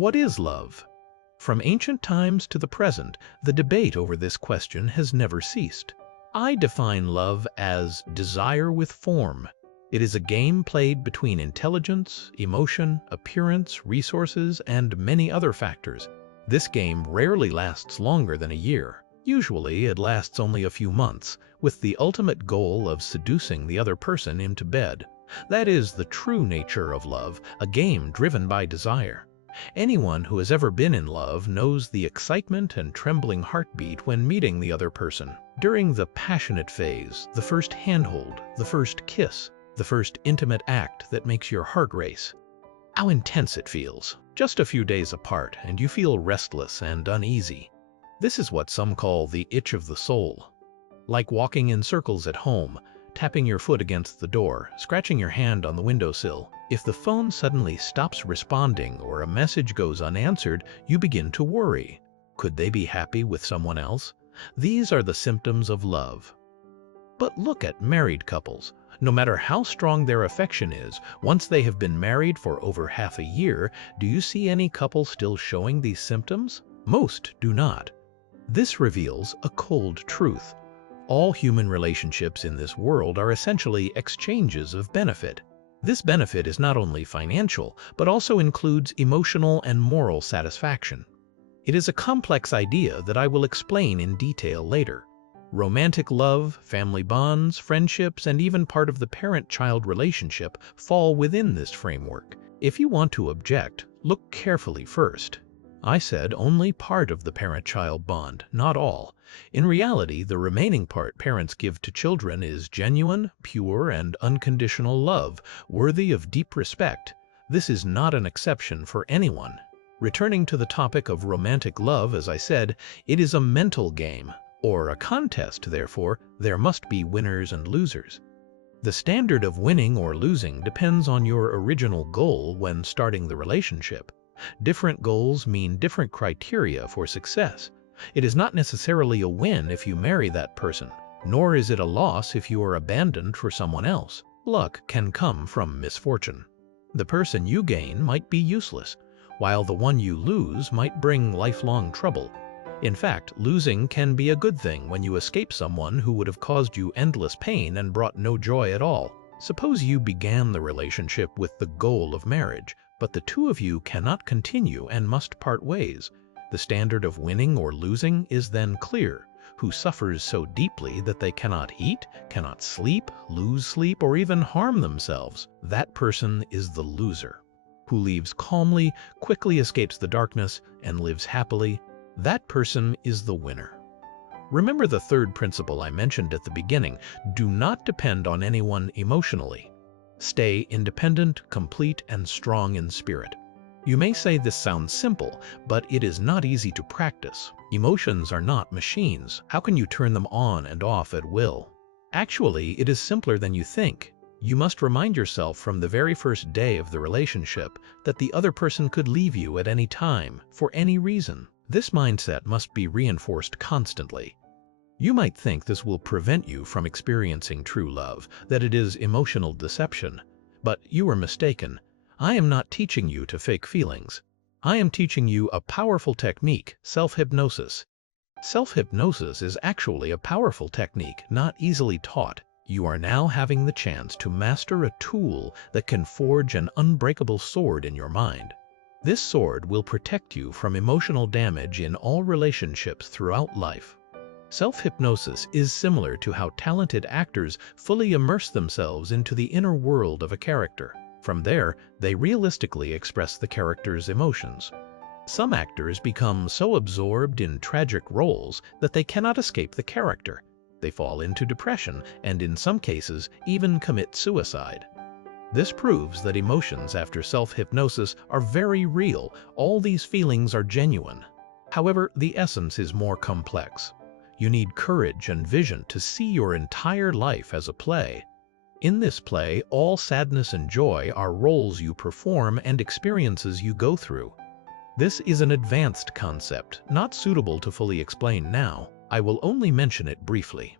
What is love? From ancient times to the present, the debate over this question has never ceased. I define love as desire with form. It is a game played between intelligence, emotion, appearance, resources, and many other factors. This game rarely lasts longer than a year. Usually, it lasts only a few months, with the ultimate goal of seducing the other person into bed. That is the true nature of love, a game driven by desire. Anyone who has ever been in love knows the excitement and trembling heartbeat when meeting the other person. During the passionate phase, the first handhold, the first kiss, the first intimate act that makes your heart race. How intense it feels. Just a few days apart, and you feel restless and uneasy. This is what some call the itch of the soul. Like walking in circles at home, tapping your foot against the door, scratching your hand on the windowsill. If the phone suddenly stops responding or a message goes unanswered, you begin to worry. Could they be happy with someone else? These are the symptoms of love. But look at married couples. No matter how strong their affection is, once they have been married for over half a year, do you see any couple still showing these symptoms? Most do not. This reveals a cold truth. All human relationships in this world are essentially exchanges of benefit. This benefit is not only financial, but also includes emotional and moral satisfaction. It is a complex idea that I will explain in detail later. Romantic love, family bonds, friendships, and even part of the parent-child relationship fall within this framework. If you want to object, look carefully first. I said only part of the parent-child bond, not all. In reality, the remaining part parents give to children is genuine, pure, and unconditional love, worthy of deep respect. This is not an exception for anyone. Returning to the topic of romantic love, as I said, it is a mental game, or a contest. Therefore, there must be winners and losers. The standard of winning or losing depends on your original goal when starting the relationship. Different goals mean different criteria for success. It is not necessarily a win if you marry that person, nor is it a loss if you are abandoned for someone else. Luck can come from misfortune. The person you gain might be useless, while the one you lose might bring lifelong trouble. In fact, losing can be a good thing when you escape someone who would have caused you endless pain and brought no joy at all. Suppose you began the relationship with the goal of marriage, but the two of you cannot continue and must part ways. The standard of winning or losing is then clear. Who suffers so deeply that they cannot eat, cannot sleep, lose sleep, or even harm themselves? That person is the loser. Who leaves calmly, quickly escapes the darkness, and lives happily? That person is the winner. Remember the third principle I mentioned at the beginning. Do not depend on anyone emotionally. Stay independent, complete, and strong in spirit. You may say this sounds simple, but it is not easy to practice. Emotions are not machines. How can you turn them on and off at will? Actually, it is simpler than you think. You must remind yourself from the very first day of the relationship that the other person could leave you at any time, for any reason. This mindset must be reinforced constantly. You might think this will prevent you from experiencing true love, that it is emotional deception. But you are mistaken. I am not teaching you to fake feelings. I am teaching you a powerful technique, self-hypnosis. Self-hypnosis is actually a powerful technique, not easily taught. You are now having the chance to master a tool that can forge an unbreakable sword in your mind. This sword will protect you from emotional damage in all relationships throughout life. Self-hypnosis is similar to how talented actors fully immerse themselves into the inner world of a character. From there, they realistically express the character's emotions. Some actors become so absorbed in tragic roles that they cannot escape the character. They fall into depression and, in some cases, even commit suicide. This proves that emotions after self-hypnosis are very real. All these feelings are genuine. However, the essence is more complex. You need courage and vision to see your entire life as a play. In this play, all sadness and joy are roles you perform and experiences you go through. This is an advanced concept, not suitable to fully explain now. I will only mention it briefly.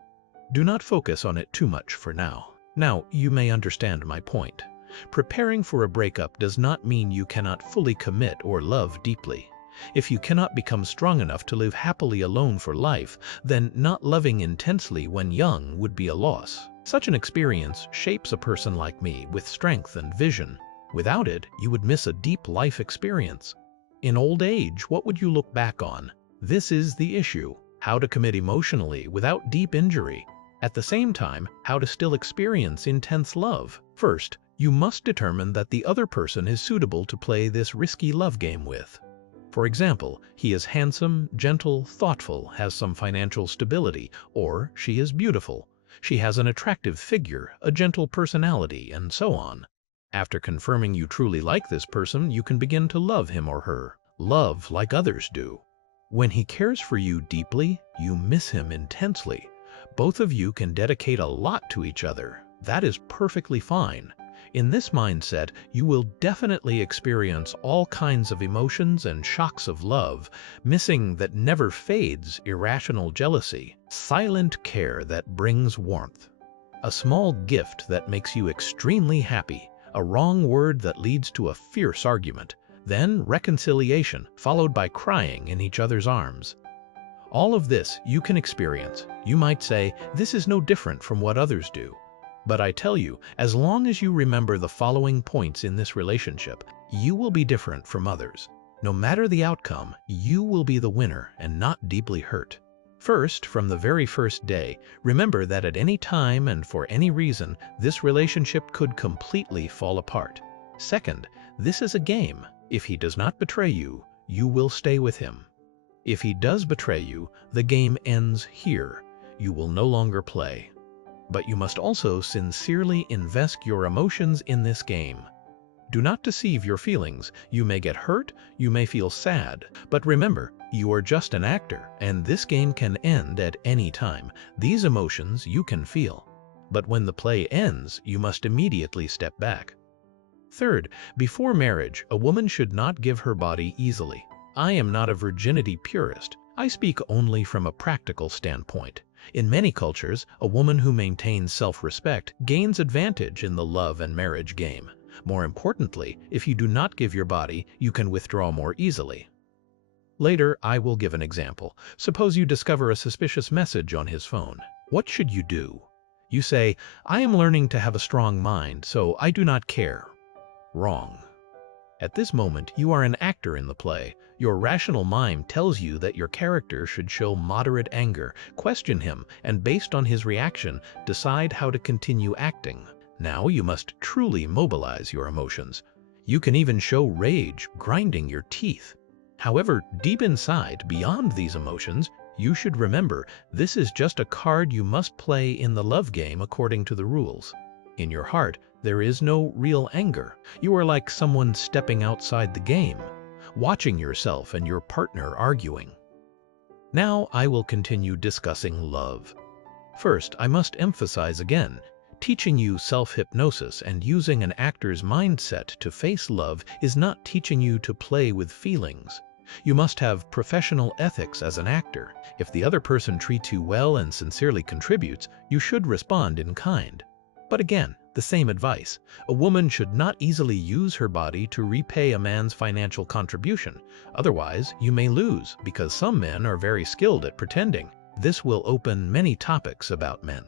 Do not focus on it too much for now. Now, you may understand my point. Preparing for a breakup does not mean you cannot fully commit or love deeply. If you cannot become strong enough to live happily alone for life, then not loving intensely when young would be a loss. Such an experience shapes a person like me with strength and vision. Without it, you would miss a deep life experience. In old age, what would you look back on? This is the issue: how to commit emotionally without deep injury. At the same time, how to still experience intense love. First, you must determine that the other person is suitable to play this risky love game with. For example, he is handsome, gentle, thoughtful, has some financial stability, or she is beautiful. She has an attractive figure, a gentle personality, and so on. After confirming you truly like this person, you can begin to love him or her. Love like others do. When he cares for you deeply, you miss him intensely. Both of you can dedicate a lot to each other. That is perfectly fine. In this mindset, you will definitely experience all kinds of emotions and shocks of love, missing that never fades, irrational jealousy, silent care that brings warmth, a small gift that makes you extremely happy, a wrong word that leads to a fierce argument, then reconciliation, followed by crying in each other's arms. All of this you can experience. You might say, this is no different from what others do. But I tell you, as long as you remember the following points in this relationship, you will be different from others. No matter the outcome, you will be the winner and not deeply hurt. First, from the very first day, remember that at any time and for any reason, this relationship could completely fall apart. Second, this is a game. If he does not betray you, you will stay with him. If he does betray you, the game ends here. You will no longer play. But you must also sincerely invest your emotions in this game. Do not deceive your feelings. You may get hurt, you may feel sad, but remember, you are just an actor, and this game can end at any time. These emotions you can feel. But when the play ends, you must immediately step back. Third, before marriage, a woman should not give her body easily. I am not a virginity purist. I speak only from a practical standpoint. In many cultures, a woman who maintains self-respect gains advantage in the love and marriage game. More importantly, if you do not give your body, you can withdraw more easily. Later, I will give an example. Suppose you discover a suspicious message on his phone. What should you do? You say, I am learning to have a strong mind, so I do not care. Wrong. At this moment, you are an actor in the play. Your rational mind tells you that your character should show moderate anger, question him, and based on his reaction, decide how to continue acting. Now you must truly mobilize your emotions. You can even show rage, grinding your teeth. However, deep inside, beyond these emotions, you should remember this is just a card you must play in the love game according to the rules. In your heart, there is no real anger. You are like someone stepping outside the game, watching yourself and your partner arguing. Now I will continue discussing love. First, I must emphasize again, teaching you self-hypnosis and using an actor's mindset to face love is not teaching you to play with feelings. You must have professional ethics as an actor. If the other person treats you well and sincerely contributes, you should respond in kind. But again, the same advice. A woman should not easily use her body to repay a man's financial contribution. Otherwise, you may lose, because some men are very skilled at pretending. This will open many topics about men.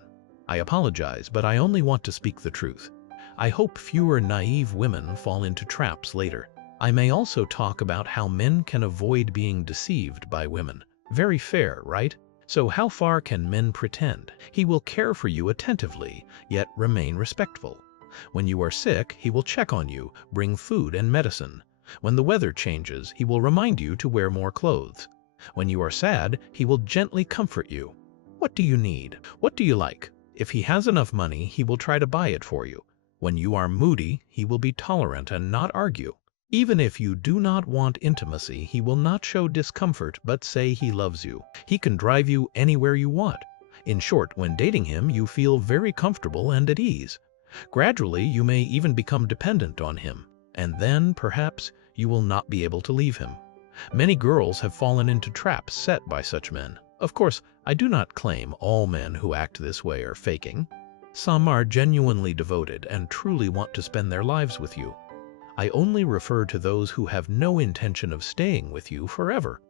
I apologize, but I only want to speak the truth. I hope fewer naive women fall into traps later. I may also talk about how men can avoid being deceived by women. Very fair, right? So how far can men pretend? He will care for you attentively, yet remain respectful. When you are sick, he will check on you, bring food and medicine. When the weather changes, he will remind you to wear more clothes. When you are sad, he will gently comfort you. What do you need? What do you like? If he has enough money, he will try to buy it for you. When you are moody, he will be tolerant and not argue. Even if you do not want intimacy, he will not show discomfort but say he loves you. He can drive you anywhere you want. In short, when dating him, you feel very comfortable and at ease. Gradually, you may even become dependent on him, and then, perhaps, you will not be able to leave him. Many girls have fallen into traps set by such men. Of course, I do not claim all men who act this way are faking. Some are genuinely devoted and truly want to spend their lives with you. I only refer to those who have no intention of staying with you forever.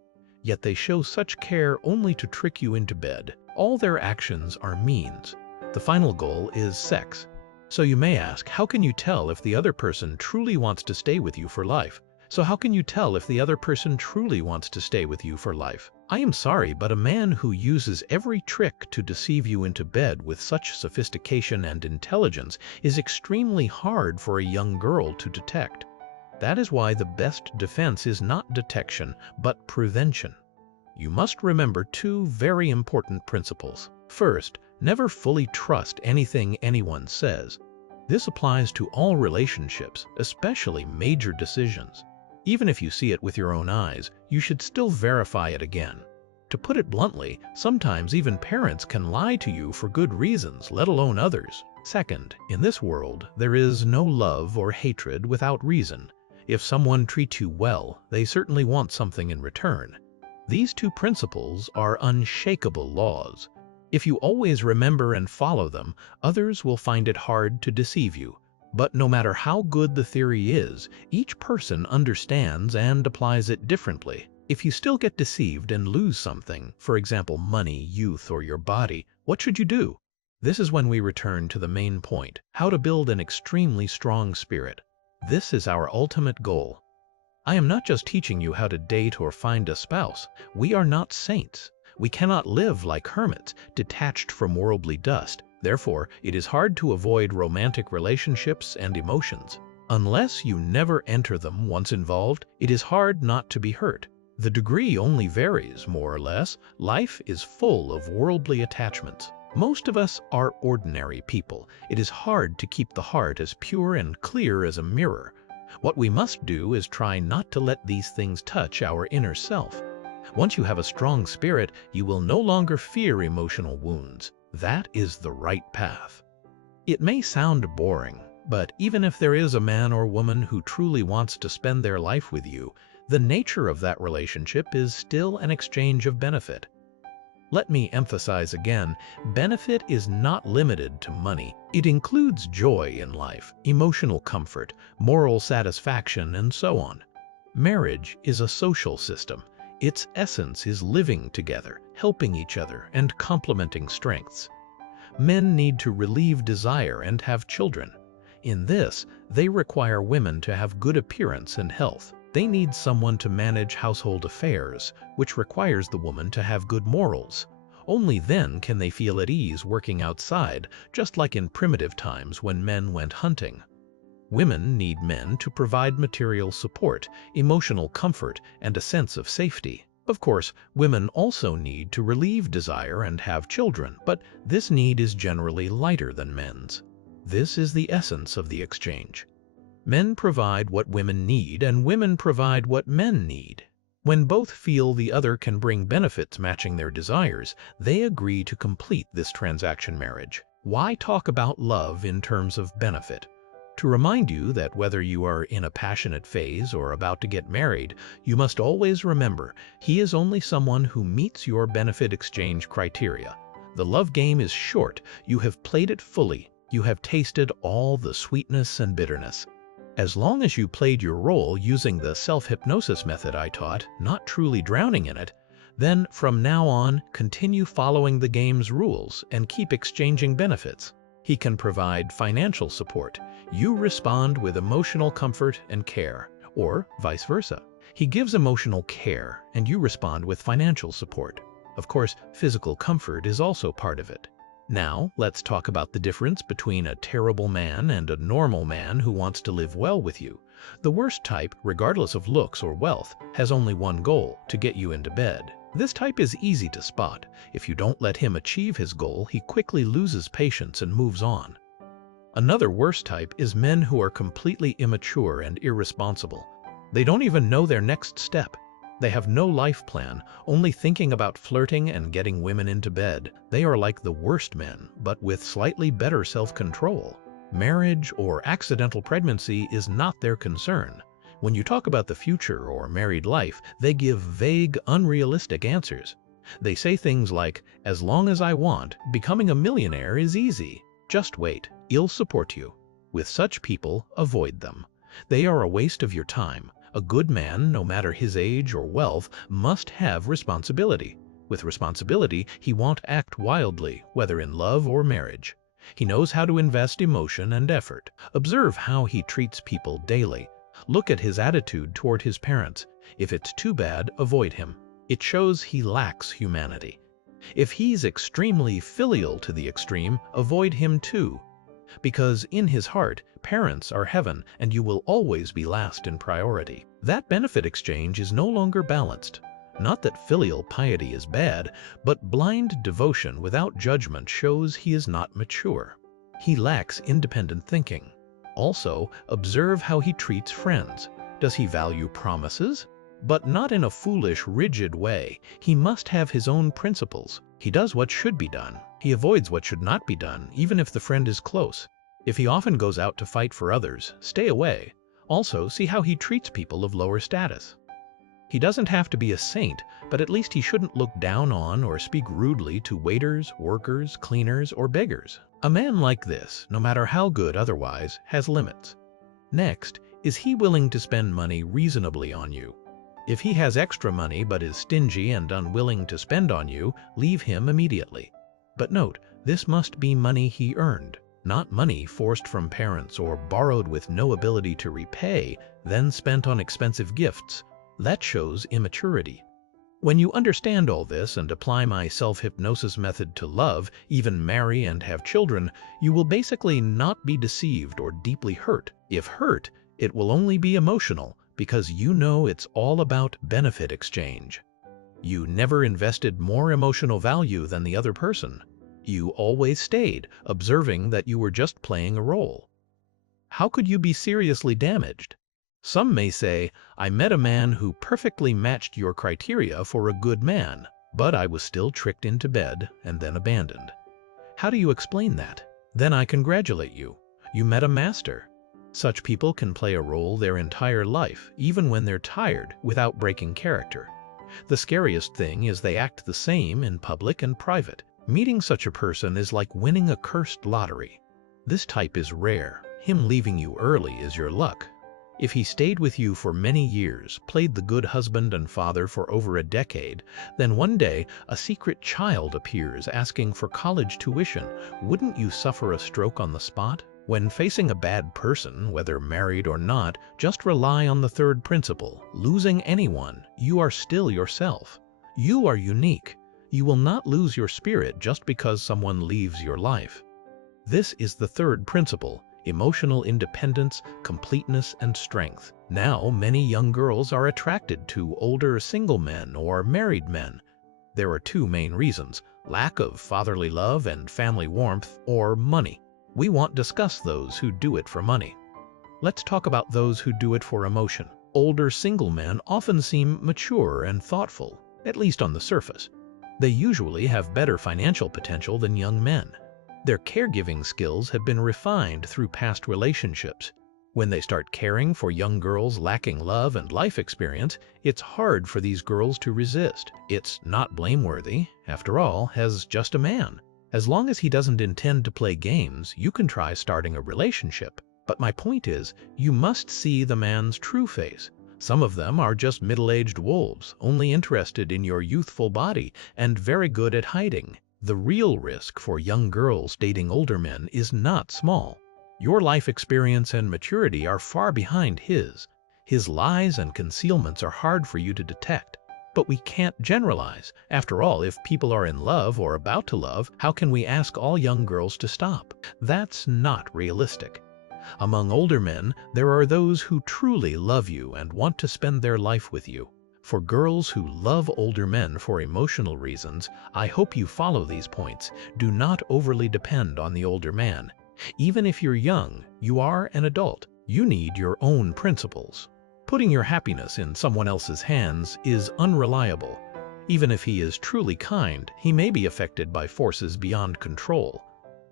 Yet they show such care only to trick you into bed. All their actions are means. The final goal is sex. So you may ask, how can you tell if the other person truly wants to stay with you for life? I am sorry, but a man who uses every trick to deceive you into bed with such sophistication and intelligence is extremely hard for a young girl to detect. That is why the best defense is not detection, but prevention. You must remember two very important principles. First, never fully trust anything anyone says. This applies to all relationships, especially major decisions. Even if you see it with your own eyes, you should still verify it again. To put it bluntly, sometimes even parents can lie to you for good reasons, let alone others. Second, in this world, there is no love or hatred without reason. If someone treats you well, they certainly want something in return. These two principles are unshakable laws. If you always remember and follow them, others will find it hard to deceive you. But no matter how good the theory is, each person understands and applies it differently. If you still get deceived and lose something, for example money, youth, or your body, what should you do? This is when we return to the main point, how to build an extremely strong spirit. This is our ultimate goal. I am not just teaching you how to date or find a spouse. We are not saints. We cannot live like hermits, detached from worldly dust. Therefore, it is hard to avoid romantic relationships and emotions. Unless you never enter them once involved, it is hard not to be hurt. The degree only varies, more or less. Life is full of worldly attachments. Most of us are ordinary people. It is hard to keep the heart as pure and clear as a mirror. What we must do is try not to let these things touch our inner self. Once you have a strong spirit, you will no longer fear emotional wounds. That is the right path. It may sound boring, but even if there is a man or woman who truly wants to spend their life with you, the nature of that relationship is still an exchange of benefit. Let me emphasize again, benefit is not limited to money. It includes joy in life, emotional comfort, moral satisfaction, and so on. Marriage is a social system. Its essence is living together, helping each other, and complementing strengths. Men need to relieve desire and have children. In this, they require women to have good appearance and health. They need someone to manage household affairs, which requires the woman to have good morals. Only then can they feel at ease working outside, just like in primitive times when men went hunting. Women need men to provide material support, emotional comfort, and a sense of safety. Of course, women also need to relieve desire and have children, but this need is generally lighter than men's. This is the essence of the exchange. Men provide what women need, and women provide what men need. When both feel the other can bring benefits matching their desires, they agree to complete this transaction marriage. Why talk about love in terms of benefit? To remind you that whether you are in a passionate phase or about to get married, you must always remember, he is only someone who meets your benefit exchange criteria. The love game is short. You have played it fully. You have tasted all the sweetness and bitterness. As long as you played your role using the self-hypnosis method I taught, not truly drowning in it, then from now on, continue following the game's rules and keep exchanging benefits. He can provide financial support. You respond with emotional comfort and care, or vice versa. He gives emotional care, and you respond with financial support. Of course, physical comfort is also part of it. Now, let's talk about the difference between a terrible man and a normal man who wants to live well with you. The worst type, regardless of looks or wealth, has only one goal: to get you into bed. This type is easy to spot. If you don't let him achieve his goal, he quickly loses patience and moves on. Another worse type is men who are completely immature and irresponsible. They don't even know their next step. They have no life plan, only thinking about flirting and getting women into bed. They are like the worst men, but with slightly better self-control. Marriage or accidental pregnancy is not their concern. When you talk about the future or married life, they give vague, unrealistic answers. They say things like, "As long as I want, becoming a millionaire is easy." Just wait, he'll support you. With such people, avoid them. They are a waste of your time. A good man, no matter his age or wealth, must have responsibility. With responsibility, he won't act wildly, whether in love or marriage. He knows how to invest emotion and effort. Observe how he treats people daily. Look at his attitude toward his parents. If it's too bad, avoid him. It shows he lacks humanity. If he's extremely filial to the extreme, avoid him too. Because in his heart, parents are heaven and you will always be last in priority. That benefit exchange is no longer balanced. Not that filial piety is bad, but blind devotion without judgment shows he is not mature. He lacks independent thinking. Also, observe how he treats friends. Does he value promises? But not in a foolish, rigid way. He must have his own principles. He does what should be done. He avoids what should not be done, even if the friend is close. If he often goes out to fight for others, stay away. Also, see how he treats people of lower status. He doesn't have to be a saint, but at least he shouldn't look down on or speak rudely to waiters, workers, cleaners, or beggars. A man like this, no matter how good otherwise, has limits. Next, is he willing to spend money reasonably on you? If he has extra money but is stingy and unwilling to spend on you, leave him immediately. But note, this must be money he earned, not money forced from parents or borrowed with no ability to repay, then spent on expensive gifts. That shows immaturity. When you understand all this and apply my self-hypnosis method to love, even marry and have children, you will basically not be deceived or deeply hurt. If hurt, it will only be emotional, because you know it's all about benefit exchange. You never invested more emotional value than the other person. You always stayed, observing that you were just playing a role. How could you be seriously damaged? Some may say, I met a man who perfectly matched your criteria for a good man, but I was still tricked into bed and then abandoned. How do you explain that? Then I congratulate you. You met a master. Such people can play a role their entire life, even when they're tired, without breaking character. The scariest thing is they act the same in public and private. Meeting such a person is like winning a cursed lottery. This type is rare. Him leaving you early is your luck. If he stayed with you for many years, played the good husband and father for over a decade, then one day a secret child appears asking for college tuition, wouldn't you suffer a stroke on the spot? When facing a bad person, whether married or not, just rely on the third principle. Losing anyone, you are still yourself. You are unique. You will not lose your spirit just because someone leaves your life. This is the third principle. Emotional independence, completeness, and strength. Now, many young girls are attracted to older single men or married men. There are two main reasons: lack of fatherly love and family warmth, or money. We won't discuss those who do it for money. Let's talk about those who do it for emotion. Older single men often seem mature and thoughtful, at least on the surface. They usually have better financial potential than young men. Their caregiving skills have been refined through past relationships. When they start caring for young girls lacking love and life experience, it's hard for these girls to resist. It's not blameworthy. After all, he's just a man. As long as he doesn't intend to play games, you can try starting a relationship. But my point is, you must see the man's true face. Some of them are just middle-aged wolves, only interested in your youthful body and very good at hiding. The real risk for young girls dating older men is not small. Your life experience and maturity are far behind his. His lies and concealments are hard for you to detect. But we can't generalize. After all, if people are in love or about to love, how can we ask all young girls to stop? That's not realistic. Among older men, there are those who truly love you and want to spend their life with you. For girls who love older men for emotional reasons, I hope you follow these points. Do not overly depend on the older man. Even if you're young, you are an adult. You need your own principles. Putting your happiness in someone else's hands is unreliable. Even if he is truly kind, he may be affected by forces beyond control.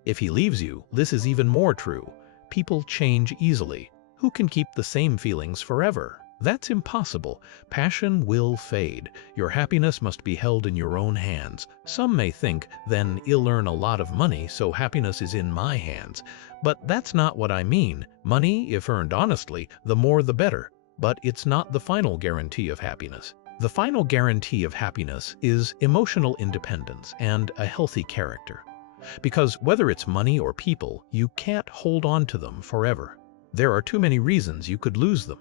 If he leaves you, this is even more true. People change easily. Who can keep the same feelings forever? That's impossible. Passion will fade. Your happiness must be held in your own hands. Some may think, then I'll earn a lot of money, so happiness is in my hands. But that's not what I mean. Money, if earned honestly, the more the better. But it's not the final guarantee of happiness. The final guarantee of happiness is emotional independence and a healthy character. Because whether it's money or people, you can't hold on to them forever. There are too many reasons you could lose them.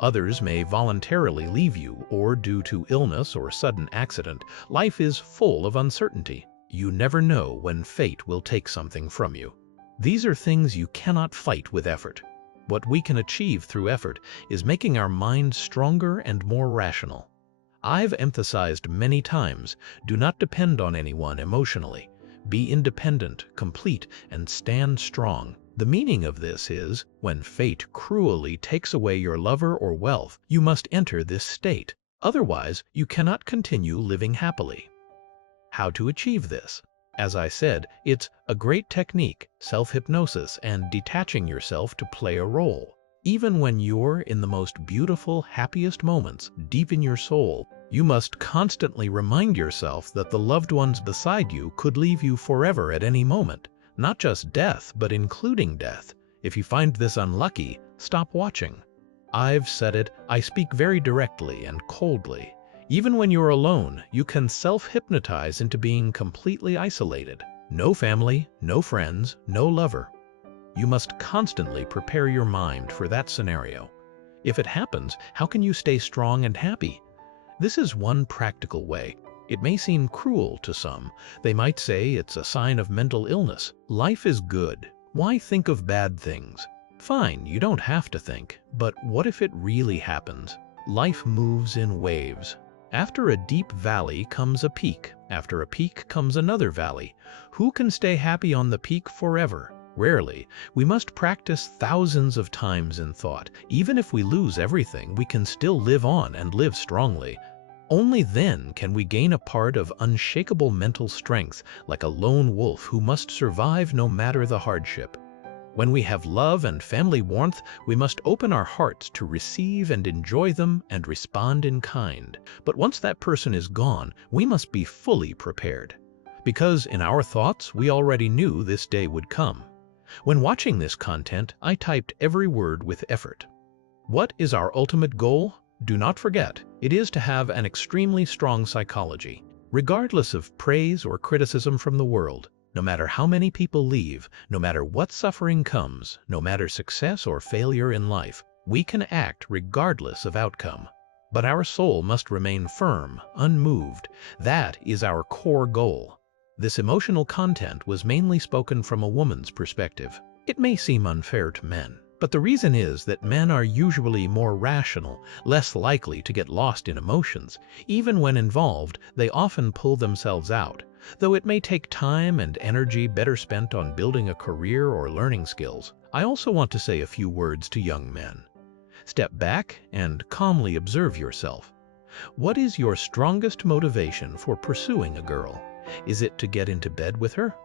Others may voluntarily leave you, or due to illness or sudden accident. Life is full of uncertainty. You never know when fate will take something from you. These are things you cannot fight with effort. What we can achieve through effort is making our minds stronger and more rational. I've emphasized many times, do not depend on anyone emotionally. Be independent, complete, and stand strong. The meaning of this is, when fate cruelly takes away your lover or wealth, you must enter this state. Otherwise, you cannot continue living happily. How to achieve this? As I said, it's a great technique, self-hypnosis and detaching yourself to play a role. Even when you're in the most beautiful, happiest moments, deep in your soul, you must constantly remind yourself that the loved ones beside you could leave you forever at any moment. Not just death, but including death. If you find this unlucky, stop watching. I've said it, I speak very directly and coldly. Even when you're alone, you can self-hypnotize into being completely isolated. No family, no friends, no lover. You must constantly prepare your mind for that scenario. If it happens, how can you stay strong and happy? This is one practical way. It may seem cruel to some. They might say it's a sign of mental illness. Life is good. Why think of bad things? Fine, you don't have to think. But what if it really happens? Life moves in waves. After a deep valley comes a peak. After a peak comes another valley. Who can stay happy on the peak forever? Rarely. We must practice thousands of times in thought. Even if we lose everything, we can still live on and live strongly. Only then can we gain a part of unshakable mental strength, like a lone wolf who must survive no matter the hardship. When we have love and family warmth, we must open our hearts to receive and enjoy them and respond in kind. But once that person is gone, we must be fully prepared. Because in our thoughts, we already knew this day would come. When watching this content, I typed every word with effort. What is our ultimate goal? Do not forget, it is to have an extremely strong psychology. Regardless of praise or criticism from the world, no matter how many people leave, no matter what suffering comes, no matter success or failure in life, we can act regardless of outcome. But our soul must remain firm, unmoved. That is our core goal. This emotional content was mainly spoken from a woman's perspective. It may seem unfair to men, but the reason is that men are usually more rational, less likely to get lost in emotions. Even when involved, they often pull themselves out, though it may take time and energy better spent on building a career or learning skills. I also want to say a few words to young men. Step back and calmly observe yourself. What is your strongest motivation for pursuing a girl? Is it to get into bed with her?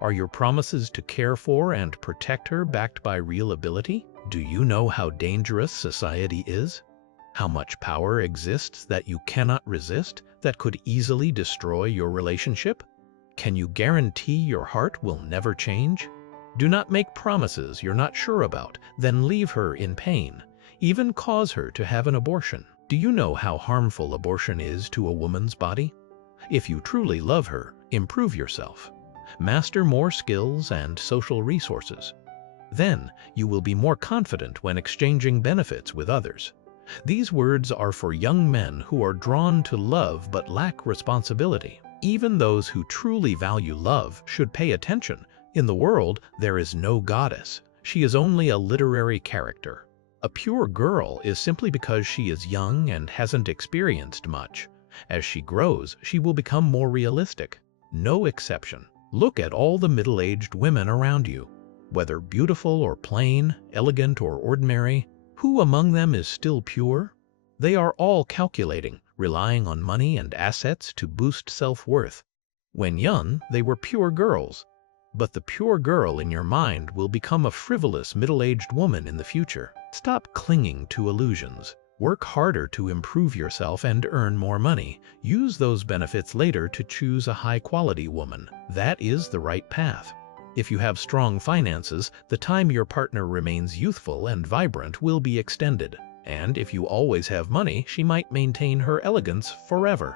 Are your promises to care for and protect her backed by real ability? Do you know how dangerous society is? How much power exists that you cannot resist, that could easily destroy your relationship? Can you guarantee your heart will never change? Do not make promises you're not sure about, then leave her in pain. Even cause her to have an abortion. Do you know how harmful abortion is to a woman's body? If you truly love her, improve yourself. Master more skills and social resources. Then you will be more confident when exchanging benefits with others. These words are for young men who are drawn to love but lack responsibility. Even those who truly value love should pay attention. In the world, there is no goddess. She is only a literary character. A pure girl is simply because she is young and hasn't experienced much. As she grows, she will become more realistic. No exception. Look at all the middle-aged women around you. Whether beautiful or plain, elegant or ordinary, who among them is still pure? They are all calculating, relying on money and assets to boost self-worth. When young, they were pure girls. But the pure girl in your mind will become a frivolous middle-aged woman in the future. Stop clinging to illusions. Work harder to improve yourself and earn more money. Use those benefits later to choose a high-quality woman. That is the right path. If you have strong finances, the time your partner remains youthful and vibrant will be extended. And if you always have money, she might maintain her elegance forever.